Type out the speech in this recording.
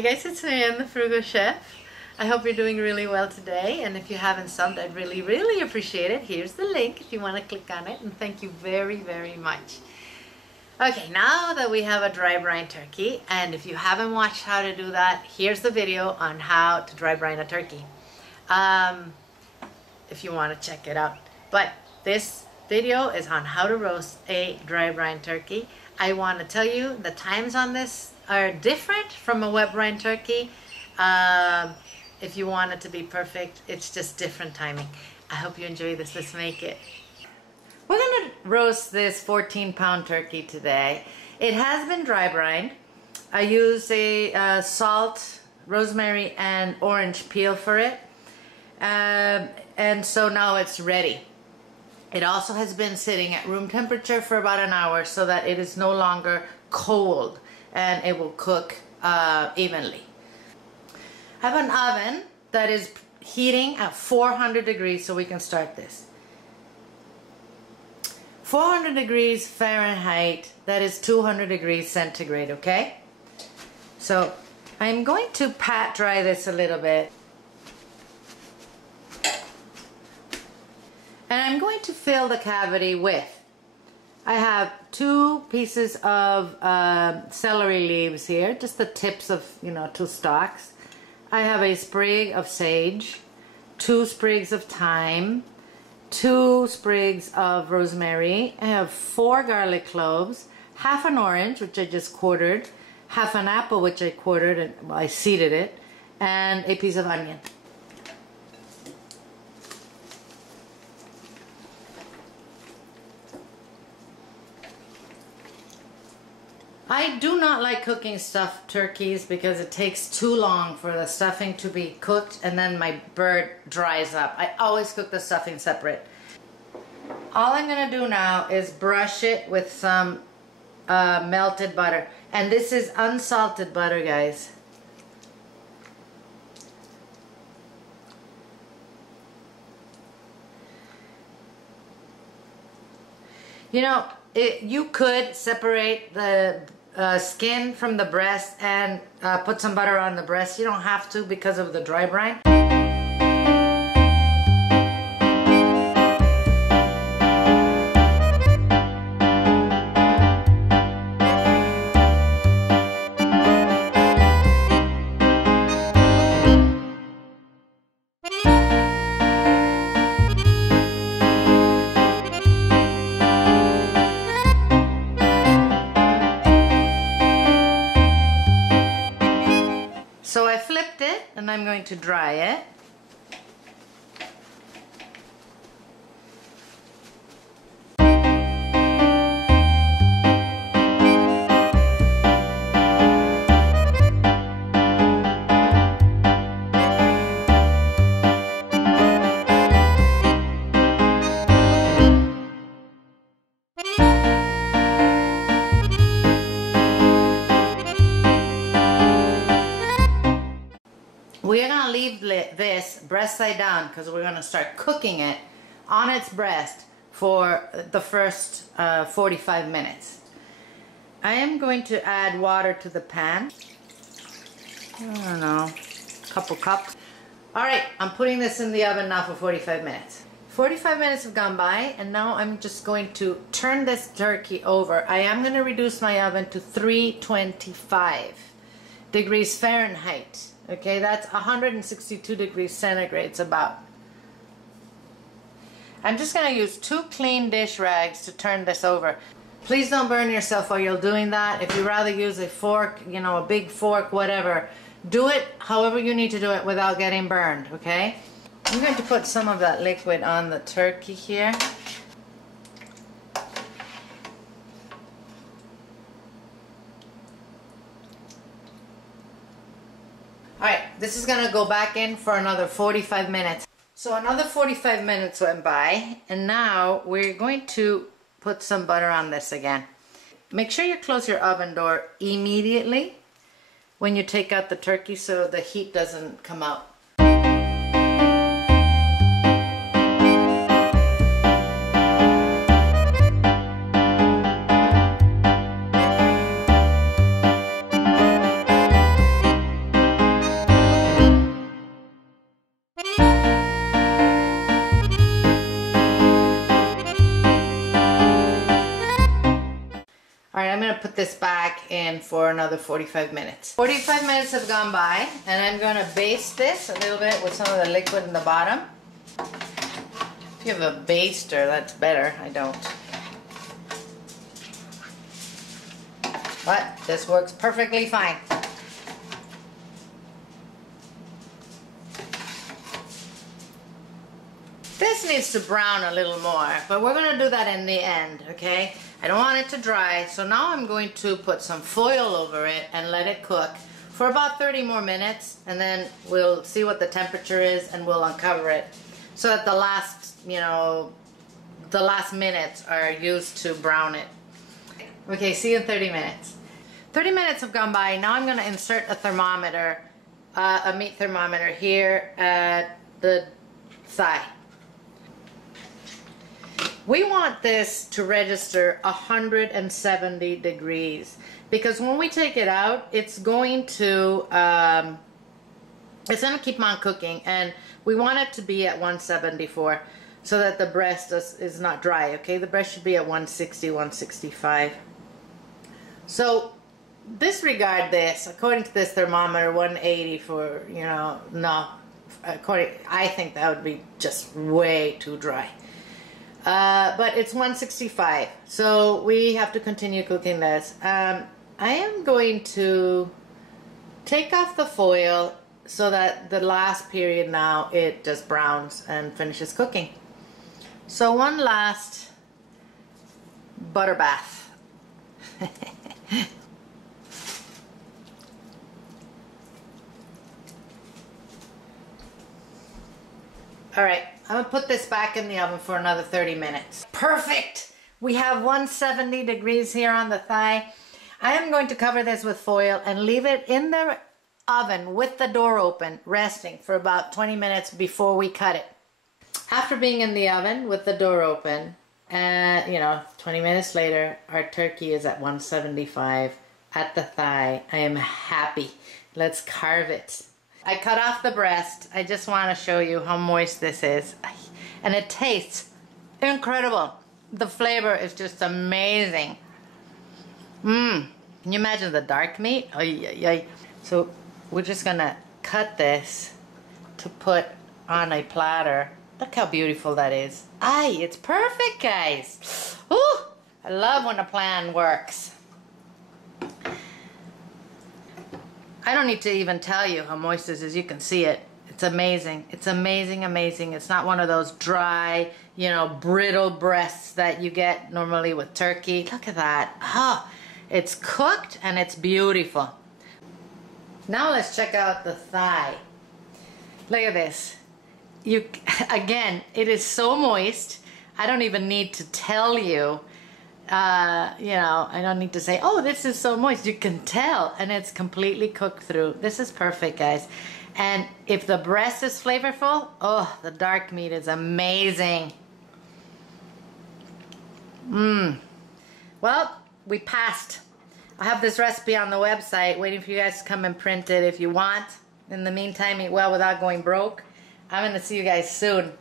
Hi guys, it's me, I'm the Frugal Chef. I hope you're doing really well today, and if you haven't subbed, I'd really appreciate it. Here's the link if you want to click on it, and thank you very much. Okay, now that we have a dry brine turkey, and if you haven't watched how to do that, here's the video on how to dry brine a turkey. If you want to check it out. But this video is on how to roast a dry brine turkey. I want to tell you the times on this are different from a wet brine turkey. If you want it to be perfect, it's just different timing. I hope you enjoy this. Let's make it. We're gonna roast this 14-pound turkey today. It has been dry brined. I used a salt, rosemary, and orange peel for it. And so now it's ready. It also has been sitting at room temperature for about an hour so that it is no longer cold and it will cook evenly. I have an oven that is heating at 400 degrees so we can start this. 400 degrees Fahrenheit, that is 200 degrees centigrade, okay? So I'm going to pat dry this a little bit. And I'm going to fill the cavity with, I have 2 pieces of celery leaves here, just the tips of, 2 stalks. I have a sprig of sage, 2 sprigs of thyme, 2 sprigs of rosemary. I have 4 garlic cloves, half an orange, which I just quartered, half an apple, which I quartered and I seeded it, and a piece of onion. I do not like cooking stuffed turkeys because it takes too long for the stuffing to be cooked and then my bird dries up. I always cook the stuffing separate. All I'm going to do now is brush it with some melted butter. And this is unsalted butter, guys. You could separate the skin from the breast and put some butter on the breast. You don't have to because of the dry brine. So I flipped it and I'm going to dry it. We're going to leave this breast side down because we're going to start cooking it on its breast for the first 45 minutes. I am going to add water to the pan. I don't know, a couple cups. Alright, I'm putting this in the oven now for 45 minutes. 45 minutes have gone by and now I'm just going to turn this turkey over. I am going to reduce my oven to 325 degrees Fahrenheit. Okay, that's 162 degrees centigrade, it's about. I'm just going to use 2 clean dish rags to turn this over. Please don't burn yourself while you're doing that. If you rather use a fork, a big fork, whatever, do it however you need to do it without getting burned, okay? I'm going to put some of that liquid on the turkey here. Alright, this is going to go back in for another 45 minutes. So another 45 minutes went by, and now we're going to put some butter on this again. Make sure you close your oven door immediately when you take out the turkey so the heat doesn't come out. put this back in for another 45 minutes. 45 minutes have gone by, and I'm gonna baste this a little bit with some of the liquid in the bottom. If you have a baster, that's better. I don't. But this works perfectly fine. This needs to brown a little more, but we're gonna do that in the end, okay? I don't want it to dry, so now I'm going to put some foil over it and let it cook for about 30 more minutes, and then we'll see what the temperature is and we'll uncover it so that the last, the last minutes are used to brown it. Okay, see you in 30 minutes. 30 minutes have gone by. Now I'm gonna insert a thermometer, a meat thermometer here at the thigh. We want this to register 170 degrees because when we take it out, it's going to keep on cooking, and we want it to be at 174 so that the breast is not dry, okay? The breast should be at 160, 165. So disregard this. According to this thermometer, 180 for, no. I think that would be just way too dry. But it's 165, so we have to continue cooking this. I am going to take off the foil so that the last period now it just browns and finishes cooking. So one last butter bath. All right, I'm gonna put this back in the oven for another 30 minutes. Perfect! We have 170 degrees here on the thigh. I am going to cover this with foil and leave it in the oven with the door open, resting for about 20 minutes before we cut it. After being in the oven with the door open, 20 minutes later, our turkey is at 175 at the thigh. I am happy. Let's carve it. I cut off the breast. I just want to show you how moist this is. And it tastes incredible. The flavor is just amazing. Can you imagine the dark meat? So we're just gonna cut this to put on a platter. Look how beautiful that is. It's perfect, guys. Ooh, I love when a plan works. I don't need to even tell you how moist this is. You can see it. It's amazing. It's amazing, amazing. It's not one of those dry, brittle breasts that you get normally with turkey. Look at that. It's cooked and it's beautiful. Now let's check out the thigh. Look at this. Again, it is so moist. I don't even need to tell you. I don't need to say, oh, this is so moist. You can tell, and it's completely cooked through. This is perfect, guys. And if the breast is flavorful, oh, the dark meat is amazing. Well, we passed. I have this recipe on the website waiting for you guys to come and print it if you want. In the meantime, eat well without going broke. I'm going to see you guys soon.